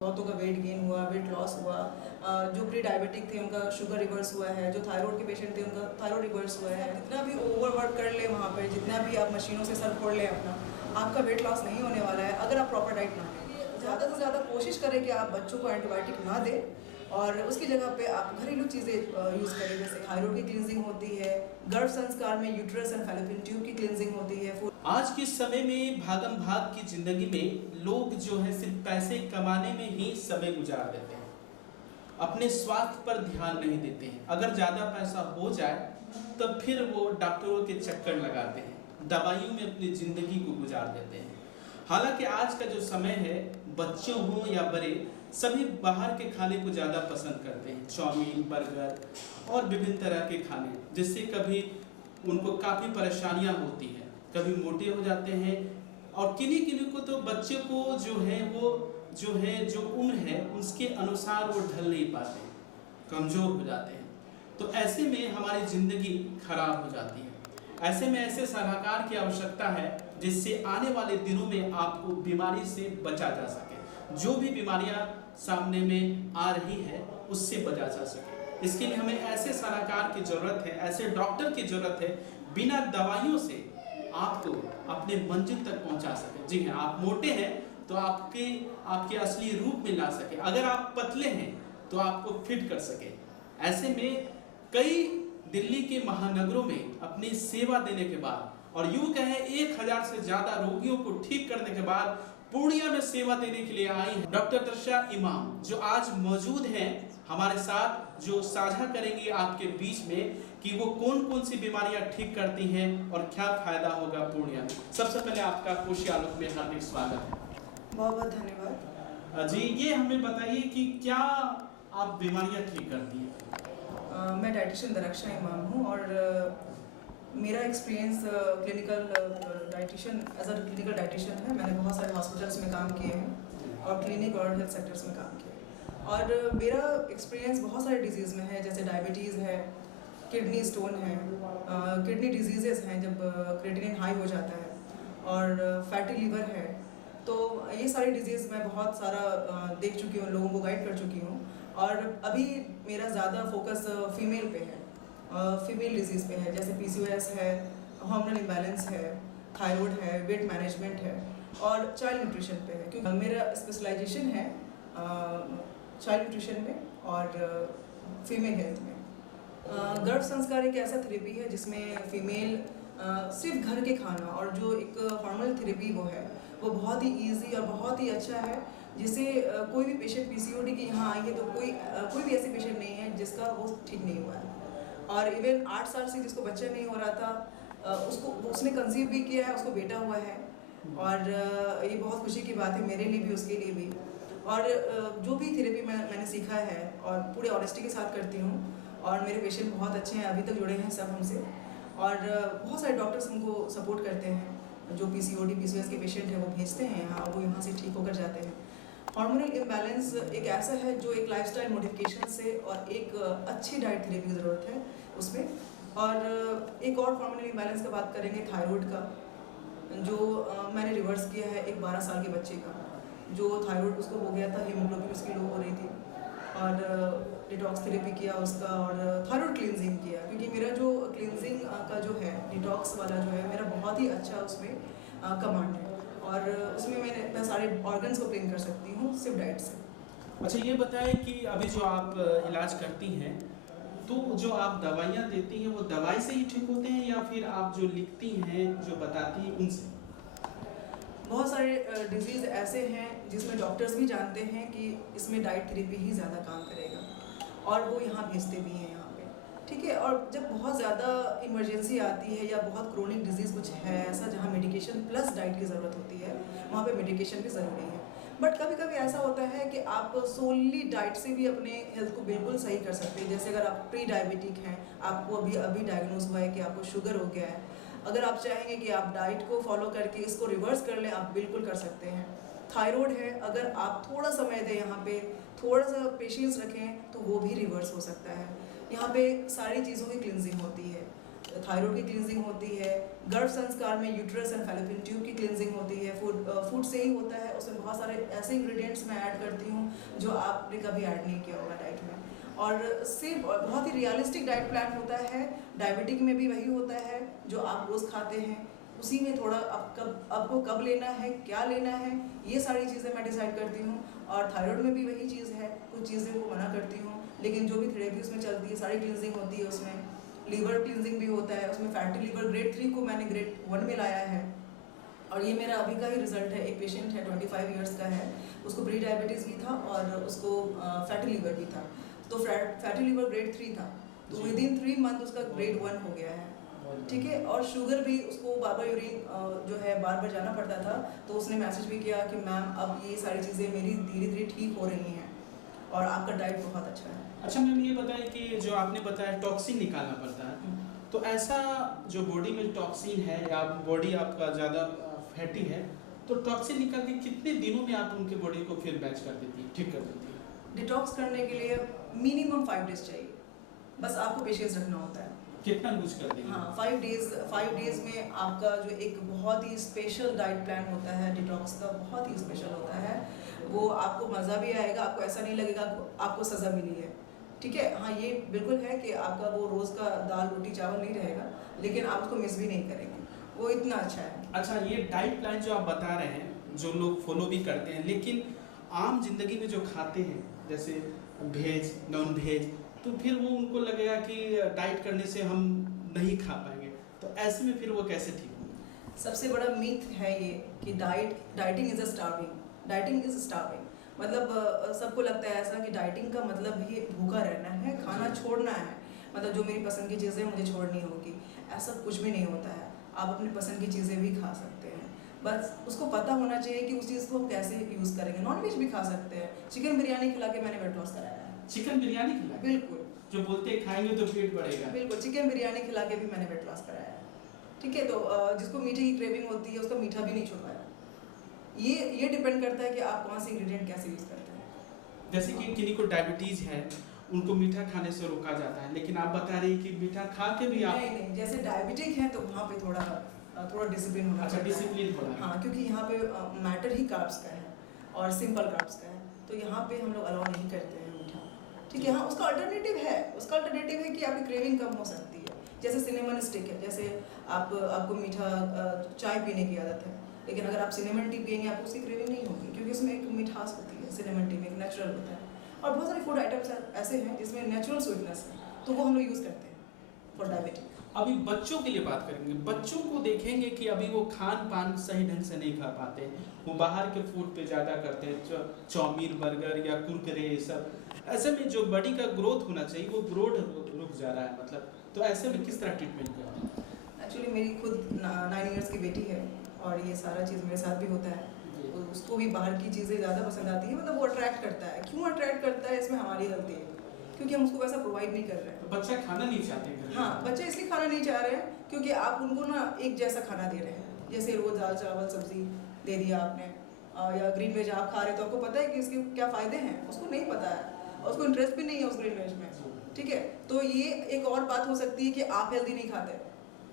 बहुतों का weight gain हुआ, वेट लॉस हुआ, जो प्री डायबिटिक थे उनका शुगर रिवर्स हुआ है, जो थायराइड के पेशेंट थे उनका थायराइड रिवर्स हुआ है। जितना भी ओवरवर्क कर ले वहाँ पर, जितना भी आप मशीनों से सर फोड़ लें अपना, आपका वेट लॉस नहीं होने वाला है अगर आप प्रॉपर डाइट ना लें। ज़्यादा से ज़्यादा कोशिश करें कि आप बच्चों को एंटीबायोटिक ना दें और उसकी जगह पे आप घरेलू चीज़ें यूज़ करें, जैसे थायराइड की क्लींजिंग होती है, गर्भ संस्कार में यूट्रस एंड फैलोपियन ट्यूब की क्लींजिंग होती है। आज के समय में भागम भाग की जिंदगी में लोग जो है सिर्फ पैसे कमाने में ही समय गुजार देते हैं, अपने स्वास्थ्य पर ध्यान नहीं देते हैं। अगर ज़्यादा पैसा हो जाए तब फिर वो डॉक्टरों के चक्कर लगाते हैं, दवाइयों में अपनी ज़िंदगी को गुजार देते हैं। हालांकि आज का जो समय है, बच्चों हों या बड़े, सभी बाहर के खाने को ज़्यादा पसंद करते हैं, चाउमीन, बर्गर और विभिन्न तरह के खाने, जिससे कभी उनको काफ़ी परेशानियां होती हैं, कभी मोटे हो जाते हैं और किन्हीं किन्हीं को तो बच्चे को जो उम्र है उसके अनुसार वो ढल नहीं पाते, कमज़ोर हो जाते हैं। तो ऐसे में हमारी ज़िंदगी खराब हो जाती है। ऐसे में ऐसे सलाहकार की आवश्यकता है जिससे आने वाले दिनों में आपको बीमारी से बचा जा सके, जो भी बीमारियां सामने में आ रही है उससे बचा जा सके। इसके लिए हमें ऐसे सलाहकार की ज़रूरत है, ऐसे डॉक्टर की ज़रूरत है, बिना दवाइयों से आपको अपने मंजिल तक पहुंचा सके। जी हाँ, आप मोटे हैं तो आपके असली रूप में ला सके, अगर आप पतले हैं तो आपको फिट कर सके। ऐसे में कई दिल्ली के महानगरों में अपनी सेवा देने के बाद और यूं कहें 1000 से ज़्यादा रोगियों को ठीक करने के बाद पूर्णिया में सेवा देने के लिए आई हैं डॉक्टर तृषा इमाम, जो आज मौजूद हैं हमारे साथ, जो साझा करेंगी आपके बीच में कि वो कौन कौन सी बीमारियां ठीक करती हैं और क्या फायदा होगा पूर्णिया में। सबसे पहले आपका कोशी आलोक में हार्दिक स्वागत है। बहुत बहुत धन्यवाद जी, ये हमें बताइए कि क्या आप बीमारियां ठीक करती हैं? मैं डाइटिशियन दरक्षा इमाम हूँ और मेरा experience clinical dietitian as a clinical dietitian है। मैंने बहुत सारे हॉस्पिटल्स में काम किए हैं और क्लिनिक और हेल्थ सेक्टर्स में काम किया और मेरा एक्सपीरियंस बहुत सारे डिजीज़ में है, जैसे डायबिटीज़ है, किडनी स्टोन है, किडनी डिजीज़ेस हैं जब क्रेटिनिन हाई हो जाता है, और फैटी लीवर है। तो ये सारी डिजीज़ मैं बहुत सारा देख चुकी हूँ, लोगों को गाइड कर चुकी हूँ और अभी मेरा ज़्यादा फोकस फीमेल पे है, फीमेल डिजीज़ पे है, जैसे PCOS है, हार्मोनल इम्बैलेंस है, थायराइड है, वेट मैनेजमेंट है और चाइल्ड न्यूट्रिशन पे है, क्योंकि मेरा स्पेशलाइजेशन है चाइल्ड न्यूट्रिशन में और फीमेल हेल्थ में। गर्भ संस्कार एक ऐसा थेरेपी है जिसमें फीमेल सिर्फ घर के खाना और जो एक हार्मोनल थेरेपी वो बहुत ही इजी और बहुत ही अच्छा है, जिसे कोई भी पेशेंट PCOD के यहाँ आएंगे तो कोई भी ऐसे पेशेंट नहीं है जिसका वो ठीक नहीं हुआ है। और इवन 8 साल से जिसको बच्चा नहीं हो रहा था उसने कंसीव भी किया है, उसको बेटा हुआ है और ये बहुत खुशी की बात है मेरे लिए भी, उसके लिए भी। और जो भी थेरेपी मैंने सीखा है और पूरे ऑनेस्टी के साथ करती हूँ और मेरे पेशेंट बहुत अच्छे हैं, अभी तक जुड़े हैं सब हमसे और बहुत सारे डॉक्टर्स हमको सपोर्ट करते हैं। जो PCOD PCOS के पेशेंट हैं वो भेजते हैं यहाँ, वो यहाँ से ठीक होकर जाते हैं। हार्मोनल इम्बैलेंस एक ऐसा है जो एक लाइफस्टाइल मॉडिफिकेशन से और एक अच्छी डाइट थेरेपी की ज़रूरत है उसमें। और एक और हार्मोनल इम्बैलेंस का बात करेंगे थायराइड का, जो मैंने रिवर्स किया है एक 12 साल के बच्चे का, जो थायराइड उसको हो गया था, हीमोग्लोबिन उसकी लो हो रही थी और डिटॉक्स थेरेपी किया उसका और थायराइड क्लींजिंग किया, क्योंकि मेरा जो क्लींजिंग का जो है डिटॉक्स वाला जो है मेरा बहुत ही अच्छा उसमें कमांड है और उसमें मैं सारे ऑर्गन्स को क्लीन कर सकती हूँ सिर्फ डाइट से। अच्छा, ये बताएं कि अभी जो आप इलाज करती हैं तो जो आप दवाइयाँ देती हैं वो दवाई से ही ठीक होते हैं या फिर आप जो लिखती हैं, जो बताती हैं उनसे? बहुत सारे डिजीज़ ऐसे हैं जिसमें डॉक्टर्स भी जानते हैं कि इसमें डाइट थेरेपी ही ज़्यादा काम करेगा और वो यहाँ भेजते भी हैं यहाँ पे, ठीक है। और जब बहुत ज़्यादा इमरजेंसी आती है या बहुत क्रोनिक डिजीज़ कुछ है ऐसा जहाँ मेडिकेशन प्लस डाइट की ज़रूरत होती है, वहाँ पे मेडिकेशन भी ज़रूरी है। बट कभी कभी ऐसा होता है कि आप सोनली डाइट से भी अपने हेल्थ को बिल्कुल सही कर सकते हैं। जैसे अगर आप प्री डायबिटिक हैं, आपको अभी डायग्नोज हुआ है कि आपको शुगर हो गया है, अगर आप चाहेंगे कि आप डाइट को फॉलो करके इसको रिवर्स कर लें, आप बिल्कुल कर सकते हैं। थायराइड है, अगर आप थोड़ा समय दें यहाँ पे, थोड़ा सा पेशेंस रखें तो वो भी रिवर्स हो सकता है। यहाँ पे सारी चीज़ों की क्लिनजिंग होती है, थायराइड की क्लिनजिंग होती है, गर्भ संस्कार में यूट्रस एंड फैलोपियन ट्यूब की क्लिनजिंग होती है। फूड से ही होता है, उसमें बहुत सारे ऐसे इंग्रेडिएंट्स मैं ऐड करती हूँ जो आपने कभी ऐड नहीं किया होगा डाइट में। और से बहुत ही रियलिस्टिक डाइट प्लान होता है। डायबिटिक में भी वही होता है जो आप रोज़ खाते हैं, उसी में थोड़ा आपको कब लेना है, क्या लेना है, ये सारी चीज़ें मैं डिसाइड करती हूँ। और थायराइड में भी वही चीज़ है, कुछ चीज़ें को मना करती हूँ, लेकिन जो भी थेरेपी उसमें चलती है सारी क्लिनजिंग होती है। उसमें लीवर क्लिनजिंग भी होता है, उसमें फैटी लीवर ग्रेड 3 को मैंने ग्रेड 1 में लाया है। और ये मेरा अभी का ही रिजल्ट है। एक पेशेंट है 25 इयर्स का है, उसको प्री डायबिटीज़ भी था और उसको फैटी लीवर भी था। तो फैटी लीवर ग्रेड 3 था, तो विद इन 3 मंथ उसका ग्रेड 1 हो गया है। ठीक है। और शुगर भी उसको बार बार यूरिन जो है बार बार जाना पड़ता था, तो उसने मैसेज भी किया कि मैम अब ये सारी चीज़ें मेरी धीरे धीरे ठीक हो रही हैं और आपका डाइट बहुत अच्छा है। अच्छा मैम, ये बताएं कि जो आपने बताया टॉक्सिन निकालना पड़ता है, तो ऐसा जो बॉडी में टॉक्सिन है या बॉडी आपका ज़्यादा फैटी है, तो टॉक्सिन निकाल के कितने दिनों में आप उनके बॉडी को फिर मैच कर देती है, ठीक कर देती है? डिटॉक्स करने के लिए मिनिमम 5 डेज चाहिए, बस आपको पेशेंस रखना होता है। कितना यूज कर देंगे? हाँ, 5 डेज में आपका जो एक बहुत ही स्पेशल डाइट प्लान होता है डिटॉक्स का, बहुत ही स्पेशल होता है। वो आपको मज़ा भी आएगा, आपको ऐसा नहीं लगेगा आपको सज़ा मिली है। ठीक है। हाँ, ये बिल्कुल है कि आपका वो रोज़ का दाल रोटी चावल नहीं रहेगा, लेकिन आप उसको मिस भी नहीं करेंगे, वो इतना अच्छा है। अच्छा, ये डाइट प्लान जो आप बता रहे हैं, जो लोग फॉलो भी करते हैं, लेकिन आम जिंदगी में जो खाते हैं जैसे वेज नॉन वेज, तो फिर वो उनको लगेगा कि डाइट करने से हम नहीं खा पाएंगे, तो ऐसे में फिर वो कैसे ठीक होंगे? सबसे बड़ा मिथ है ये कि डाइटिंग इज़ स्टार्विंग। मतलब सबको लगता है ऐसा कि डाइटिंग का मतलब ही भूखा रहना है, खाना छोड़ना है, मतलब जो मेरी पसंद की चीज़ें मुझे छोड़नी होगी। ऐसा कुछ भी नहीं होता है, आप अपनी पसंद की चीज़ें भी खा सकते हैं, बस उसको पता होना चाहिए कि उस चीज़ को हम कैसे यूज़ करेंगे। नॉन वेज भी खा सकते हैं, चिकन बिरयानी खिला के मैंने वेट लॉस कराया है। चिकन बिरयानी खिला? बिल्कुल। जो बोलते हैं खाएंगे तो पेट बढ़ेगा। बिल्कुल, चिकन बिरयानी खिला के भी मैंने वेट लॉस कराया है। ठीक है। तो जिसको मीठे की क्रेविंग होती है उसका मीठा भी नहीं छुपाया। ये डिपेंड करता है कि आप कौन से इंग्रेडिएंट कैसे यूज़ करते हैं। जैसे कि किन्हीं को डायबिटीज है, उनको मीठा खाने से रोका जाता है, लेकिन आप बता रही कि मीठा खा के भी आप नहीं, जैसे डायबिटिक है तो वहाँ पे थोड़ा डिसिप्लिन होना चाहिए। डिसिप्लिन थोड़ा है। हाँ, क्योंकि यहाँ पे मैटर ही कार्ब्स का है और सिंपल कार्ब्स का है, तो यहाँ पे हम लोग अलाउ नहीं करते हैं मीठा। ठीक है। हाँ, उसका अल्टरनेटिव है कि आपकी क्रेविंग कम हो सकती है। जैसे सिनेमन स्टिक है, जैसे आपको मीठा चाय पीने की आदत है, लेकिन अगर आप सिनेमन टी पियेंगे आपको उसकी क्रेविंग नहीं होगी, क्योंकि उसमें एक मिठास होती है। सिनेमन टी में एक नेचुरल होता है, और बहुत सारे फूड आइटम्स ऐसे हैं जिसमें नेचुरल स्वीटनेस है, तो वो हम लोग यूज़ करते हैं फॉर डायबिटिक। अभी बच्चों के लिए बात करेंगे। बच्चों को देखेंगे कि अभी वो खान पान सही ढंग से नहीं खा पाते, वो बाहर के फूड पे ज़्यादा करते हैं, चाउमीन बर्गर या कुरकुरे, ये सब। ऐसे में जो बॉडी का ग्रोथ होना चाहिए वो ग्रोथ रुक जा रहा है, मतलब तो ऐसे में किस तरह ट्रीटमेंट करते हैं? एक्चुअली मेरी खुद 9 इयर्स की बेटी है और ये सारा चीज़ मेरे साथ भी होता है। तो उसको भी बाहर की चीज़ें ज़्यादा पसंद आती है, मतलब वो अट्रैक्ट करता है। क्यों अट्रैक्ट करता है, इसमें हमारी गलती है, क्योंकि हम उसको वैसा प्रोवाइड नहीं कर रहे हैं। तो बच्चा खाना नहीं चाहते हैं। हाँ, बच्चे इसलिए खाना नहीं चाह रहे हैं क्योंकि आप उनको ना एक जैसा खाना दे रहे हैं। जैसे रोज़ दाल चावल सब्जी दे दिया आपने, या ग्रीन वेज आप खा रहे तो आपको पता है कि इसके क्या फ़ायदे हैं, उसको नहीं पता है और उसको इंटरेस्ट भी नहीं है उस ग्रीन वेज में। ठीक है। तो ये एक और बात हो सकती है कि आप हेल्दी नहीं खाते,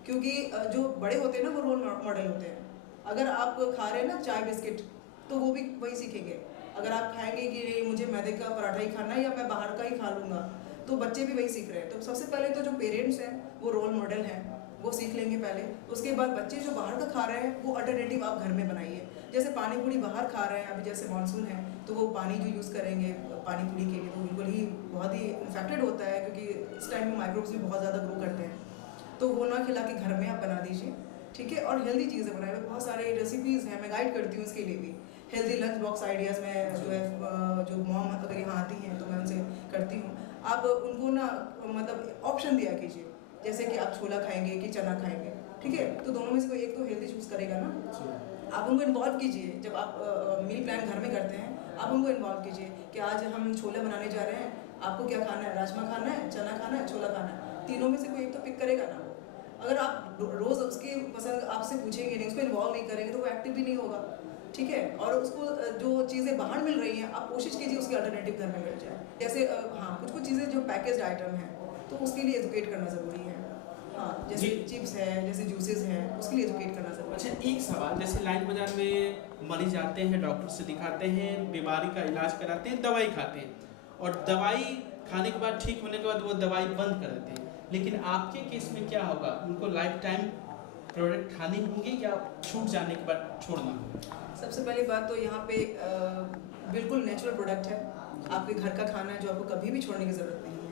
क्योंकि जो बड़े होते हैं ना वो रोल मॉडल होते हैं। अगर आप खा रहे हैं ना चाय बिस्किट, तो वो भी वही सीखेंगे। अगर आप खाएंगे कि नहीं मुझे मैदे का पराठा ही खाना है या मैं बाहर का ही खा लूँगा, तो बच्चे भी वही सीख रहे हैं। तो सबसे पहले तो जो पेरेंट्स हैं वो रोल मॉडल हैं, वो सीख लेंगे पहले। उसके बाद बच्चे जो बाहर का खा रहे हैं वो अल्टरनेटिव आप घर में बनाइए। जैसे पानी पूरी बाहर खा रहे हैं, अभी जैसे मानसून है तो वो पानी जो यूज़ करेंगे पानी पूरी के लिए तो बिल्कुल ही बहुत ही इन्फेक्टेड होता है, क्योंकि इस टाइम में माइक्रोब्स भी बहुत ज़्यादा ग्रो करते हैं। तो वो ना खिला के घर में आप बना दीजिए। ठीक है। और हेल्दी चीज़ें बनाए, बहुत सारे रेसिपीज़ हैं, मैं गाइड करती हूँ इसके लिए भी। हेल्दी लंच बॉक्स आइडियाज़ में जो है जो मॉम अगर यहाँ आती हैं तो मैं उनसे करती हूँ। आप उनको ना मतलब ऑप्शन दिया कीजिए, जैसे कि आप छोला खाएंगे कि चना खाएंगे। ठीक है। तो दोनों में से कोई एक तो हेल्दी चूज़ करेगा ना। आप उनको इन्वॉल्व कीजिए, जब आप मील प्लान घर में करते हैं आप उनको इन्वॉल्व कीजिए कि आज हम छोले बनाने जा रहे हैं, आपको क्या खाना है, राजमा खाना है, चना खाना है, छोला खाना है। तीनों में से कोई एक तो पिक करेगा ना। अगर आप रोज़ उसकी पसंद आपसे पूछेंगे नहीं, उसको इन्वॉल्व नहीं करेंगे तो वो एक्टिव भी नहीं होगा। ठीक है। और उसको जो चीज़ें बाहर मिल रही हैं आप कोशिश कीजिए उसकी अल्टरनेटिव घर में मिल जाए। जैसे हाँ, कुछ चीज़ें जो पैकेज्ड आइटम हैं तो उसके लिए एजुकेट करना ज़रूरी है। हाँ, जैसे चिप्स है, जैसे जूसेस हैं, उसके लिए एजुकेट करना ज़रूरी है। अच्छा, एक सवाल, जैसे लाइन बाजार में मरीज आते हैं, डॉक्टर से दिखाते हैं, बीमारी का इलाज कराते हैं, दवाई खाते हैं, और दवाई खाने के बाद ठीक होने के बाद वो दवाई बंद कर देते हैं, लेकिन आपके केस में क्या होगा? उनको लाइफ टाइम प्रोडक्ट खाने होंगे या छूट जाने के बाद छोड़ना होगा? सबसे पहली बात तो यहाँ पे बिल्कुल नेचुरल प्रोडक्ट है, आपके घर का खाना है जो आपको कभी भी छोड़ने की ज़रूरत नहीं है।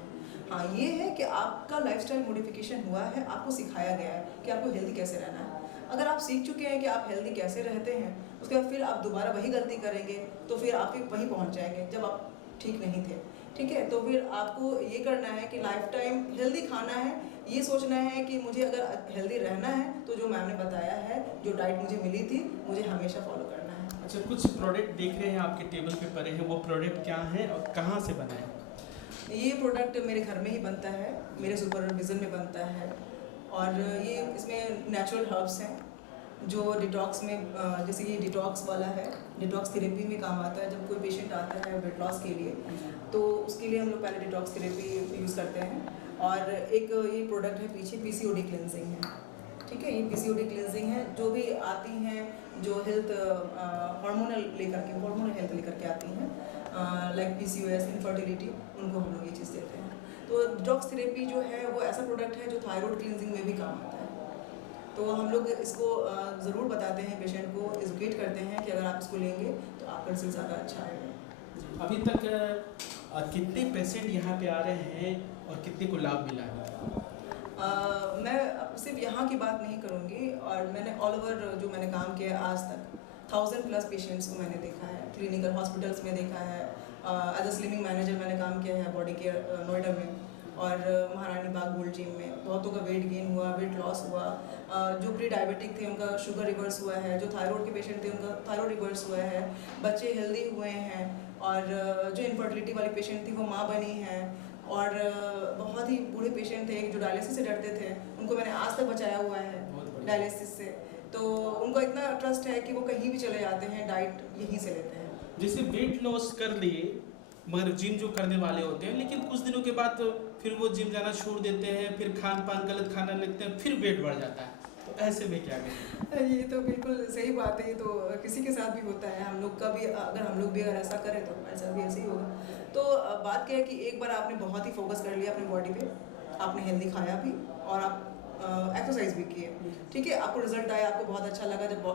हाँ, ये है कि आपका लाइफस्टाइल मॉडिफिकेशन हुआ है, आपको सिखाया गया है कि आपको हेल्दी कैसे रहना है। अगर आप सीख चुके हैं कि आप हेल्दी कैसे रहते हैं, उसके बाद फिर आप दोबारा वही गलती करेंगे तो फिर आप भी वहीं पहुँच जाएंगे जब आप ठीक नहीं थे। ठीक है, तो फिर आपको ये करना है कि लाइफ टाइम हेल्दी खाना है, ये सोचना है कि मुझे अगर हेल्दी रहना है तो जो मैम ने बताया है, जो डाइट मुझे मिली थी, मुझे हमेशा फॉलो करना है। अच्छा, कुछ प्रोडक्ट देख रहे हैं आपके टेबल पे पड़े हैं, वो प्रोडक्ट क्या हैं और कहाँ से बना है? ये प्रोडक्ट मेरे घर में ही बनता है, मेरे सुपरविजन में बनता है, और ये इसमें नेचुरल हर्ब्स हैं जो डिटॉक्स में, जैसे ये डिटॉक्स वाला है, डिटॉक्स थेरेपी में काम आता है। जब कोई पेशेंट आता है वेट लॉस के लिए तो उसके लिए हम लोग पहले डिटॉक्स थेरेपी यूज़ करते हैं। और एक ये प्रोडक्ट है पीछे, पीसीओडी क्लिनजिंग है। ठीक है, ये पीसीओडी क्लिनजिंग है, जो भी आती हैं जो हेल्थ हार्मोनल हेल्थ लेकर के आती हैं, लाइक पीसीओएस, इनफर्टिलिटी, उनको हम लोग ये चीज़ देते हैं। तो डिटॉक्स थेरेपी जो है वो ऐसा प्रोडक्ट है जो थायराइड क्लिनजिंग में भी काम आता है। तो हम लोग इसको ज़रूर बताते हैं, पेशेंट को एजुकेट करते हैं कि अगर आप इसको लेंगे तो आपका रिजल्ट ज़्यादा अच्छा आएगा। अभी तक कितने पेशेंट यहाँ पे आ रहे हैं और कितने को लाभ मिला है? मैं सिर्फ यहाँ की बात नहीं करूँगी, और मैंने ऑल ओवर जो मैंने काम किया है आज तक 1000+ पेशेंट्स को मैंने देखा है, क्लिनिकल हॉस्पिटल्स में देखा है। एज अ स्लिमिंग मैनेजर मैंने काम किया है बॉडी केयर नोएडा में, और महारानी बाग गोल्ड जिम में बहुतों का वेट गेन हुआ, वेट लॉस हुआ। जो प्री डायबिटिक थे उनका शुगर रिवर्स हुआ है, जो थायराइड के पेशेंट थे उनका थायराइड रिवर्स हुआ है, बच्चे हेल्दी हुए हैं, और जो इनफर्टिलिटी वाली पेशेंट थी वो माँ बनी हैं, और बहुत ही बूढ़े पेशेंट थे जो डायलिसिस से डरते थे, उनको मैंने आज तक बचाया हुआ है डायलिसिस से। तो उनको इतना ट्रस्ट है कि वो कहीं भी चले जाते हैं, डाइट यहीं से लेते हैं। जैसे वेट लॉस कर लिए मगर जिम जो करने वाले होते हैं, लेकिन कुछ दिनों के बाद फिर वो जिम जाना छोड़ देते हैं, फिर खान पान गलत खाना लगते हैं, फिर वेट बढ़ जाता है, तो ऐसे में क्या करें? ये तो बिल्कुल सही बात है, ये तो किसी के साथ भी होता है। हम लोग का भी, अगर हम लोग भी अगर ऐसा करें तो हमारे साथ भी ऐसे ही होगा। तो बात क्या है कि एक बार आपने बहुत ही फोकस कर लिया अपनी बॉडी पे, आपने हेल्दी खाया भी और आप एक्सरसाइज भी किए, ठीक है, आपको रिजल्ट आया, आपको बहुत अच्छा लगा, जब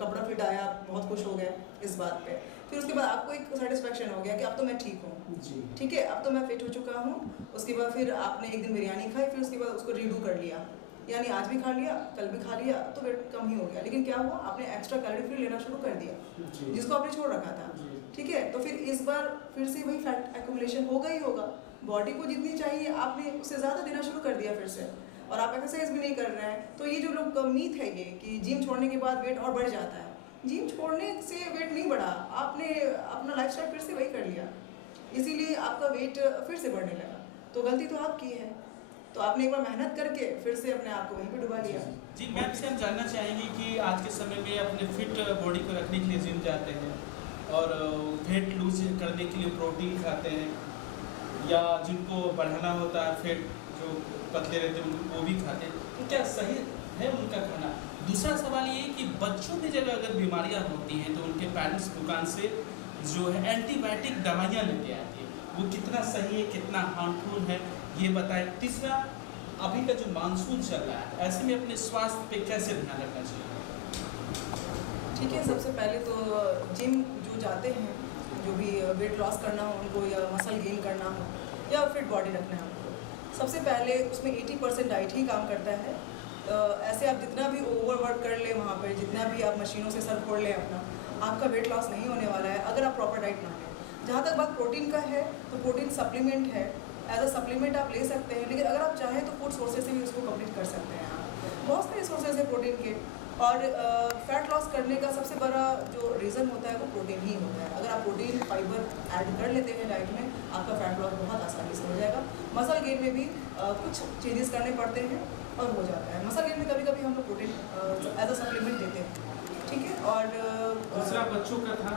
कपड़ा फिट आया, आप बहुत खुश हो गए इस बात पे। फिर उसके बाद आपको एक सेटिस्फेक्शन हो गया कि अब तो मैं ठीक हूँ, ठीक है, अब तो मैं फिट हो चुका हूँ। उसके बाद फिर आपने एक दिन बिरयानी खाई, फिर उसके बाद उसको रीडू कर लिया, यानी आज भी खा लिया, कल भी खा लिया, तो वेट कम ही हो गया। लेकिन क्या हुआ, आपने एक्स्ट्रा कैलोरी फिर लेना शुरू कर दिया, जिसको आपने छोड़ रखा था, ठीक है। तो फिर इस बार फिर से वही फैट एक्यूमुलेशन होगा ही होगा। बॉडी को जितनी चाहिए आपने उससे ज़्यादा देना शुरू कर दिया फिर से, और आप एक्सरसाइज भी नहीं कर रहे हैं। तो ये जो लोग मीथ है ये कि जिम छोड़ने के बाद वेट और बढ़ जाता है, जिम छोड़ने से वेट नहीं बढ़ा, आपने अपना लाइफस्टाइल फिर से वही कर लिया, इसीलिए आपका वेट फिर से बढ़ने लगा। तो गलती तो आपकी है, तो आपने एक बार मेहनत करके फिर से अपने आप को वहीं पे डुबा लिया। जी मैम से हम जानना चाहेंगे कि आज के समय में अपने फिट बॉडी को रखने के लिए जिम जाते हैं और वेट लूज करने के लिए प्रोटीन खाते हैं, या जिनको बढ़ाना होता है फेट जो पतले रहते हैं वो भी खाते हैं, तो क्या सही है उनका खाना? दूसरा सवाल ये है कि बच्चों की जगह अगर बीमारियां होती हैं तो उनके पेरेंट्स दुकान से जो है एंटीबायोटिक दवाइयाँ लेके आते हैं, वो कितना सही है, कितना हार्मफुल है, ये बताएं। तीसरा, अभी का जो मानसून चल रहा है, ऐसे में अपने स्वास्थ्य पे कैसे ध्यान रखना चाहिए? ठीक है, सबसे पहले तो जिम जो जाते हैं, जो भी वेट लॉस करना हो उनको, या मसल गेन करना हो, या फिट बॉडी रखना है उनको, सबसे पहले उसमें 80% डाइट ही काम करता है। ऐसे आप जितना भी ओवरवर्क कर ले वहाँ पर, जितना भी आप मशीनों से सर फोड़ लें अपना, आपका वेट लॉस नहीं होने वाला है अगर आप प्रॉपर डाइट ना लें। जहाँ तक बात प्रोटीन का है, तो प्रोटीन सप्लीमेंट है, एज अ सप्लीमेंट आप ले सकते हैं, लेकिन अगर आप चाहें तो फूड सोर्सेज से भी उसको कंप्लीट कर सकते हैं। आप बहुत सारे सोर्सेज हैं प्रोटीन के, और फैट लॉस करने का सबसे बड़ा जो रीज़न होता है वो प्रोटीन ही होता है। अगर आप प्रोटीन फाइबर ऐड कर लेते हैं डाइट में, आपका फैट लॉस बहुत आसानी से हो जाएगा। मसल गेन में भी कुछ चेंजेस करने पड़ते हैं और हो जाता है। मसल गेन में कभी कभी हम लोग प्रोटीन एज अ सप्लीमेंट देते हैं, ठीक है। और दूसरा बच्चों का था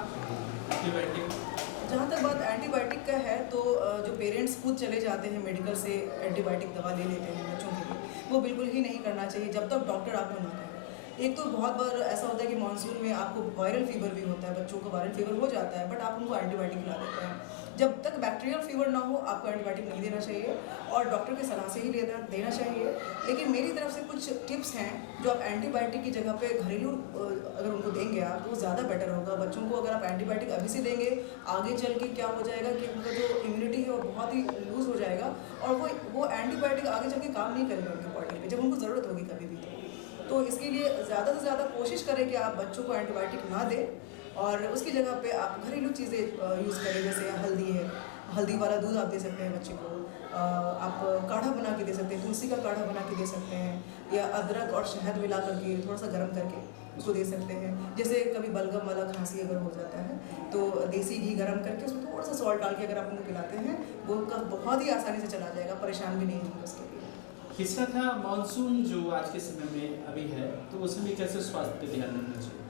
एंटीबायोटिक। जहाँ तक बात एंटीबायोटिक का है, तो जो पेरेंट्स खुद चले जाते हैं मेडिकल से एंटीबायोटिक दवा ले लेते हैं बच्चों के लिए, वो बिल्कुल ही नहीं करना चाहिए जब तक डॉक्टर आपको ना कहे। एक तो बहुत बार ऐसा होता है कि मानसून में आपको वायरल फीवर भी होता है, बच्चों को वायरल फीवर हो जाता है, बट आप उनको एंटीबायोटिक खिला देते हैं। जब तक बैक्टीरियल फीवर ना हो आपको एंटीबायोटिक नहीं देना चाहिए और डॉक्टर की सलाह से ही देना चाहिए। लेकिन मेरी तरफ से कुछ टिप्स हैं जो आप एंटीबायोटिक की जगह पे घरेलू अगर उनको देंगे आप तो वो ज़्यादा बेटर होगा। बच्चों को अगर आप एंटीबायोटिक अभी से देंगे, आगे चल के क्या हो जाएगा कि उनका जो इम्यूनिटी है वो बहुत ही लूज़ हो जाएगा और वो एंटीबायोटिक आगे चल के काम नहीं करेगा उनके बॉडी में जब उनको ज़रूरत होगी कभी भी। तो इसके लिए ज़्यादा से ज़्यादा कोशिश करें कि आप बच्चों को एंटीबायोटिक ना दें और उसकी जगह पे आप घरेलू चीज़ें यूज़ करें। जैसे हल्दी है, हल्दी वाला दूध आप दे सकते हैं बच्चे को। आप काढ़ा बना के दे सकते हैं, तुलसी का काढ़ा बना के दे सकते हैं, या अदरक और शहद मिला करके थोड़ा सा गर्म करके उसको दे सकते हैं। जैसे कभी बलगम वाला खांसी अगर हो जाता है तो देसी घी गर्म करके उसमें थोड़ा सा सॉल्ट डाल के अगर आप उनको पिलाते हैं वो बहुत ही आसानी से चला जाएगा, परेशान भी नहीं होंगे उसके लिए। हिस्सा था मानसून जो आज के समय में अभी है, तो उसमें कैसे स्वास्थ्य पे ध्यान रखना चाहिए?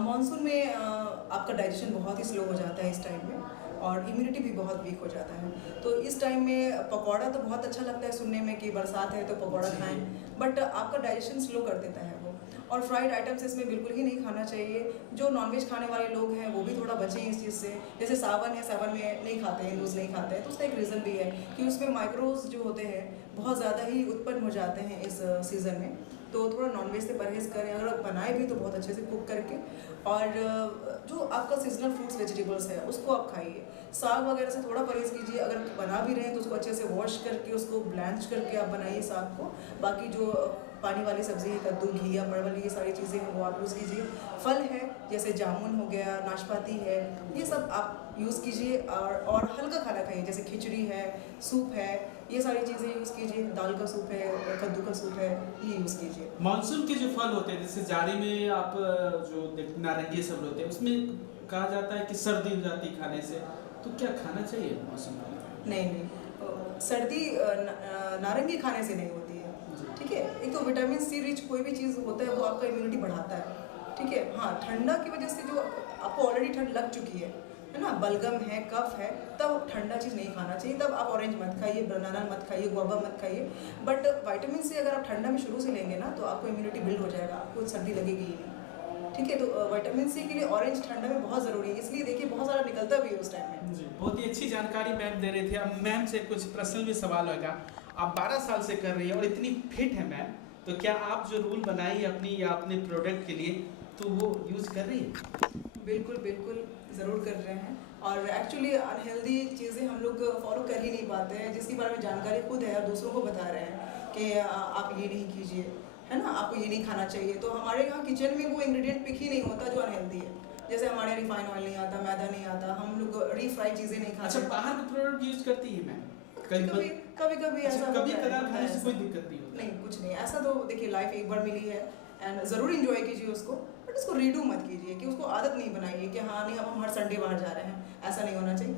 मानसून में आपका डाइजेशन बहुत ही स्लो हो जाता है इस टाइम में और इम्यूनिटी भी बहुत वीक हो जाता है। तो इस टाइम में पकौड़ा तो बहुत अच्छा लगता है सुनने में कि बरसात है तो पकौड़ा खाएं, बट आपका डाइजेशन स्लो कर देता है वो। और फ्राइड आइटम्स इसमें बिल्कुल ही नहीं खाना चाहिए। जो नॉनवेज खाने वाले लोग हैं वो भी थोड़ा बचें इस चीज़ से। जैसे सावन है, सावन में नहीं खाते हैं, हिंदूज नहीं खाते हैं, तो उसका एक रीज़न भी है कि उसमें माइक्रोज जो होते हैं बहुत ज़्यादा ही उत्पन्न हो जाते हैं इस सीज़न में। तो थोड़ा नॉनवेज से परहेज़ करें, अगर बनाए भी तो बहुत अच्छे से कुक करके। और जो आपका सीजनल फ्रूट्स वेजिटेबल्स है उसको आप खाइए। साग वगैरह से थोड़ा परहेज़ कीजिए। अगर बना भी रहे हैं तो उसको अच्छे से वॉश करके उसको ब्लैंच करके आप बनाइए साग को। बाकी जो पानी वाली सब्ज़ी है, कद्दू, घिया, परवल, ये सारी चीज़ें हैं वो आप यूज़ कीजिए। फल है जैसे जामुन हो गया, नाशपाती है, ये सब आप यूज़ कीजिए। और हल्का खाना खाइए जैसे खिचड़ी है, सूप है, ये सारी चीज़ें यूज़ कीजिए। दाल का सूप है, कद्दू का सूप है, ये यूज़ कीजिए। मानसून के जो फल होते हैं जैसे जाड़ी में आप जो नारंगी सब होते हैं उसमें कहा जाता है कि सर्दी हो जाती है खाने से, तो क्या खाना चाहिए मौसम में? नहीं, सर्दी नारंगी खाने से नहीं होती है, ठीक है। एक तो विटामिन सी रिच कोई भी चीज़ होता है वो आपका इम्यूनिटी बढ़ाता है, ठीक है। हाँ, ठंडा की वजह से जो आपको ऑलरेडी ठंड लग चुकी है ना, बलगम है, कफ है, तब ठंडा चीज़ नहीं खाना चाहिए। तब आप ऑरेंज मत खाइए, बनाना मत खाइए, गुआवा मत खाइए। बट विटामिन सी अगर आप ठंडा में शुरू से लेंगे ना तो आपको इम्यूनिटी बिल्ड हो जाएगा, आपको सर्दी लगेगी ही नहीं, ठीक है। तो विटामिन सी के लिए ऑरेंज ठंडा में बहुत ज़रूरी है, इसलिए देखिए बहुत सारा निकलता भी है उस टाइम में। जी, बहुत ही अच्छी जानकारी मैम दे रहे थे। अब मैम से कुछ पर्सनल भी सवाल होगा। आप 12 साल से कर रही हैं और इतनी फिट है मैम, तो क्या आप जो रूल बनाई अपनी या अपने प्रोडक्ट के लिए तो वो यूज़ कर रही है? बिल्कुल बिल्कुल ज़रूर कर रहे हैं। और एक्चुअली अनहेल्दी चीज़ें हम लोग फॉलो कर ही नहीं पाते हैं, जिसके बारे में जानकारी खुद है और दूसरों को बता रहे हैं कि आप ये नहीं कीजिए, है ना, आपको ये नहीं खाना चाहिए। तो हमारे यहाँ किचन में वो इंग्रेडिएंट पिक ही नहीं होता जो अनहेल्दी है। जैसे हमारे रिफाइंड ऑयल नहीं आता, मैदा नहीं आता, हम लोग रीफ्राई चीज़ें नहीं खाते। अच्छा, बाहर का प्रोडक्ट यूज़ करती है मैम? कभी ऐसा कभी होता है, कदार खाने से ऐसा। कोई दिक्कत नहीं होती? नहीं, कुछ नहीं ऐसा। तो देखिए लाइफ एक बार मिली है एंड ज़रूर इंजॉय कीजिए उसको, बट उसको रीडू मत कीजिए कि उसको आदत नहीं बनाइए कि हाँ नहीं अब हम हर संडे बाहर जा रहे हैं, ऐसा नहीं होना चाहिए।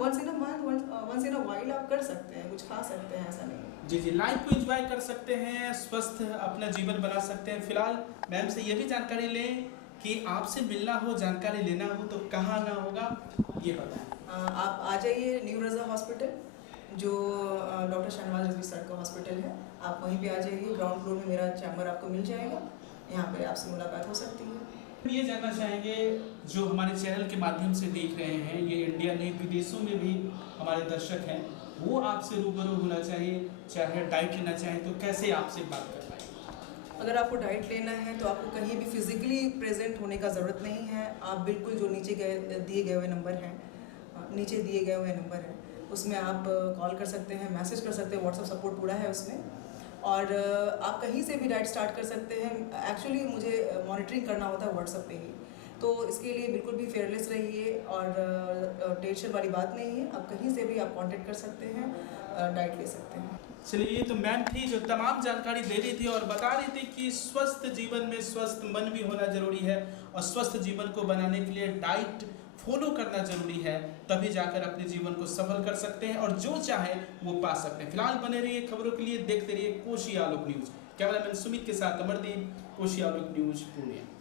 Once in a month, once in a while आप कर सकते हैं, कुछ खा सकते हैं, ऐसा नहीं। जी जी, लाइफ को एंजॉय कर सकते हैं, स्वस्थ अपना जीवन बना सकते हैं। फिलहाल मैम से ये भी जानकारी लें कि आपसे मिलना हो, जानकारी लेना हो तो कहाँ आना होगा, ये बताएं। आप आ जाइए न्यू रज़ा हॉस्पिटल, जो डॉक्टर शहनवाज रिजवी सर का हॉस्पिटल है, आप वहीं पे आ जाइए। ग्राउंड फ्लोर में मेरा चैम्बर आपको मिल जाएगा, यहाँ पे आपसे मुलाकात हो सकती है। ये जानना चाहेंगे जो हमारे चैनल के माध्यम से देख रहे हैं, ये इंडिया नहीं विदेशों में भी हमारे दर्शक हैं, वो आपसे रूबरू होना चाहिए, चाहे डाइट लेना चाहें तो कैसे आपसे बात कर पाएंगे? अगर आपको डाइट लेना है तो आपको कहीं भी फिजिकली प्रेजेंट होने का ज़रूरत नहीं है। आप बिल्कुल जो नीचे दिए गए हुए नंबर हैं, नीचे दिए गए हुए नंबर हैं, उसमें आप कॉल कर सकते हैं, मैसेज कर सकते हैं, व्हाट्सएप सपोर्ट पूरा है उसमें। और आप कहीं से भी डाइट स्टार्ट कर सकते हैं। एक्चुअली मुझे मॉनिटरिंग करना होता है व्हाट्सएप पे ही, तो इसके लिए बिल्कुल भी फेयरलेस रहिए और टेंशन वाली बात नहीं है। आप कहीं से भी आप कांटेक्ट कर सकते हैं, डाइट ले सकते हैं। चलिए, ये तो मैम थी जो तमाम जानकारी दे रही थी और बता रही थी कि स्वस्थ जीवन में स्वस्थ मन भी होना जरूरी है और स्वस्थ जीवन को बनाने के लिए डाइट फॉलो करना जरूरी है, तभी जाकर अपने जीवन को सफल कर सकते हैं और जो चाहे वो पा सकते हैं। फिलहाल बने रहिए खबरों के लिए, देखते रहिए कोशी आलोक न्यूज। कैमरामैन सुमित के साथ अमरदीप, कोशी आलोक न्यूज पूर्णिया।